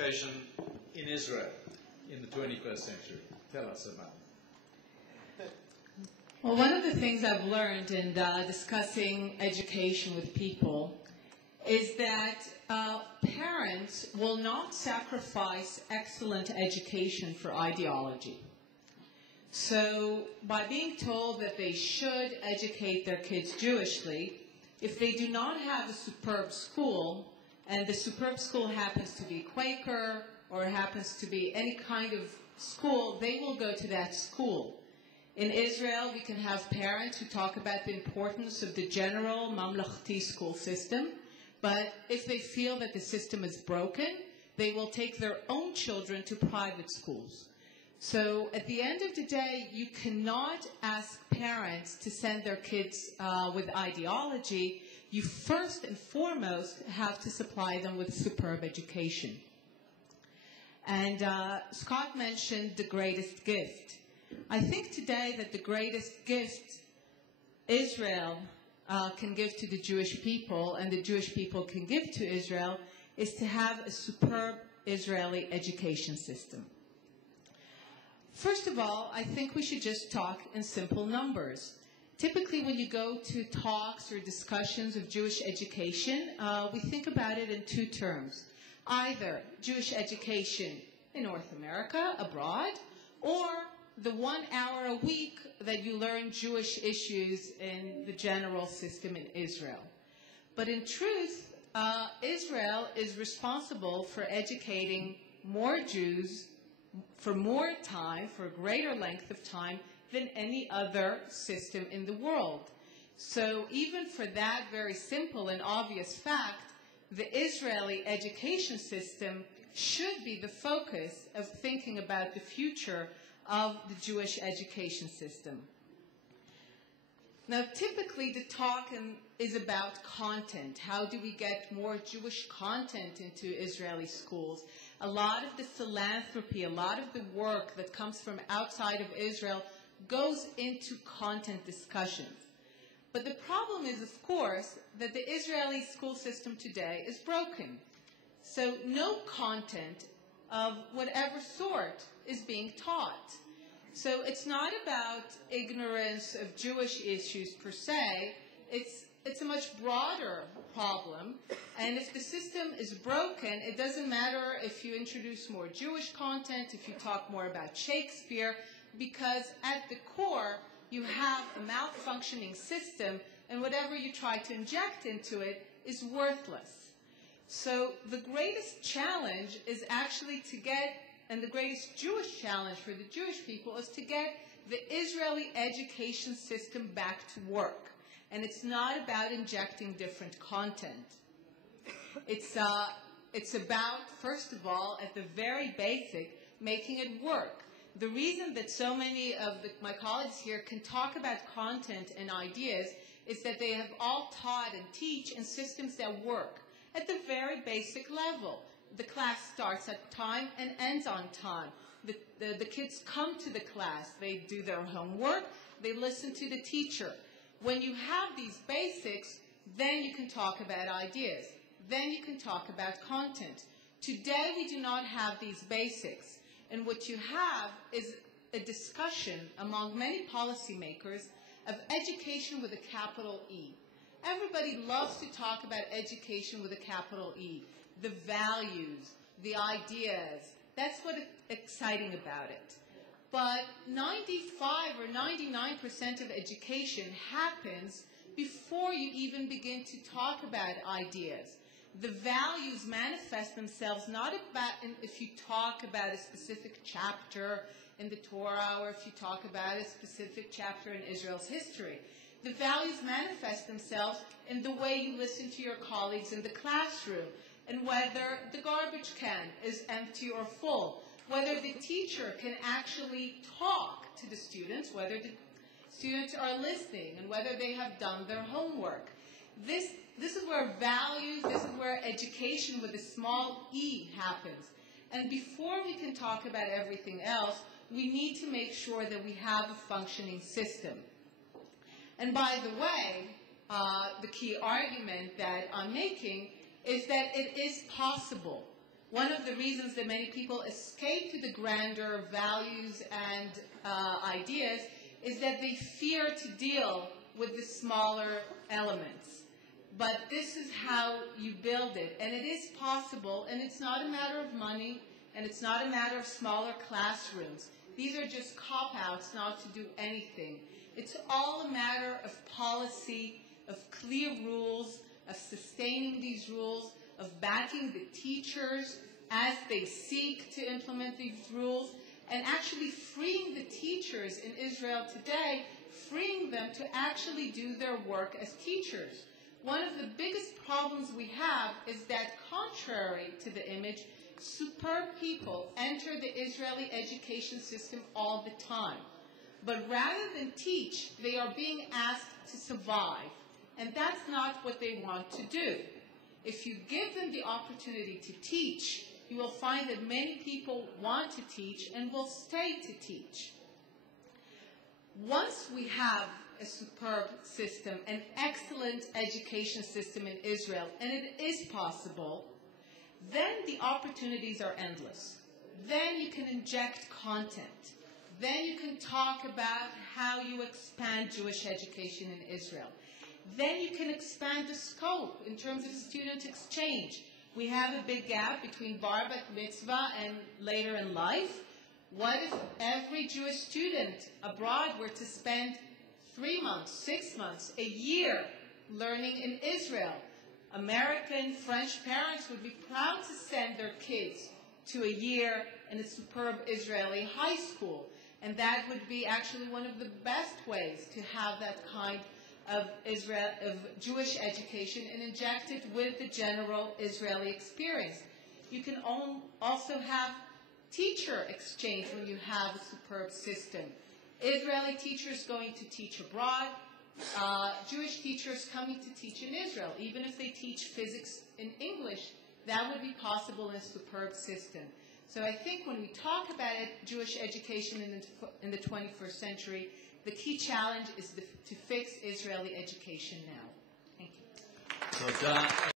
education in Israel in the 21st century? Tell us about it. Well, one of the things I've learned in discussing education with people is that parents will not sacrifice excellent education for ideology. So by being told that they should educate their kids Jewishly, if they do not have a superb school, and the superb school happens to be Quaker or happens to be any kind of school, they will go to that school. In Israel, we can have parents who talk about the importance of the general mamlachti school system, but if they feel that the system is broken, they will take their own children to private schools. So at the end of the day, you cannot ask parents to send their kids with ideology. You first and foremost have to supply them with superb education. And Scott mentioned the greatest gift. I think today that the greatest gift Israel can give to the Jewish people and the Jewish people can give to Israel is to have a superb Israeli education system. First of all, I think we should just talk in simple numbers. Typically, when you go to talks or discussions of Jewish education, we think about it in two terms. Either Jewish education in North America, abroad, or the 1 hour a week that you learn Jewish issues in the general system in Israel. But in truth, Israel is responsible for educating more Jews for more time, for a greater length of time, than any other system in the world. So even for that very simple and obvious fact, the Israeli education system should be the focus of thinking about the future of the Jewish education system. Now, typically the talk is about content. How do we get more Jewish content into Israeli schools? A lot of the philanthropy, a lot of the work that comes from outside of Israel goes into content discussions. But the problem is, of course, that the Israeli school system today is broken. So no content of whatever sort is being taught. So it's not about ignorance of Jewish issues per se. It's a much broader problem. And if the system is broken, it doesn't matter if you introduce more Jewish content, if you talk more about Shakespeare, because at the core, you have a malfunctioning system, and whatever you try to inject into it is worthless. So the greatest challenge is actually to get, and the greatest Jewish challenge for the Jewish people is to get the Israeli education system back to work. And it's not about injecting different content. It's about, first of all, at the very basic, making it work. The reason that so many of my colleagues here can talk about content and ideas is that they have all taught and teach in systems that work at the very basic level. The class starts at time and ends on time. The kids come to the class. They do their homework. They listen to the teacher. When you have these basics, then you can talk about ideas. Then you can talk about content. Today, we do not have these basics. And what you have is a discussion among many policymakers of education with a capital E. Everybody loves to talk about education with a capital E. The values, the ideas. That's what's exciting about it. But 95 or 99% of education happens before you even begin to talk about ideas. The values manifest themselves not about if you talk about a specific chapter in the Torah or if you talk about a specific chapter in Israel's history. The values manifest themselves in the way you listen to your colleagues in the classroom, and whether the garbage can is empty or full, whether the teacher can actually talk to the students, whether the students are listening, and whether they have done their homework. This is where values, this is where education with a small e happens. And before we can talk about everything else, we need to make sure that we have a functioning system. And by the way, the key argument that I'm making is that it is possible One of the reasons that many people escape to the grander values and ideas is that they fear to deal with the smaller elements. But this is how you build it. And it is possible, and it's not a matter of money, and it's not a matter of smaller classrooms. These are just cop-outs not to do anything. It's all a matter of policy, of clear rules, of sustaining these rules, of backing the teachers as they seek to implement these rules, and actually freeing the teachers in Israel today, freeing them to actually do their work as teachers. One of the biggest problems we have is that, contrary to the image, superb people enter the Israeli education system all the time. But rather than teach, they are being asked to survive. And that's not what they want to do. If you give them the opportunity to teach, you will find that many people want to teach and will stay to teach. Once we have a superb system, an excellent education system in Israel, and it is possible, then the opportunities are endless. Then you can inject content. Then you can talk about how you expand Jewish education in Israel. Then you can expand the scope in terms of student exchange. We have a big gap between bar bat mitzvah and later in life. What if every Jewish student abroad were to spend 3 months, 6 months, a year learning in Israel? American, French parents would be proud to send their kids to a year in a superb Israeli high school. And that would be actually one of the best ways to have that kind of Jewish education and inject it with the general Israeli experience. You can also have teacher exchange when you have a superb system. Israeli teachers going to teach abroad, Jewish teachers coming to teach in Israel. Even if they teach physics in English, that would be possible in a superb system. So I think when we talk about Jewish education in the 21st century, the key challenge is to fix Israeli education now. Thank you.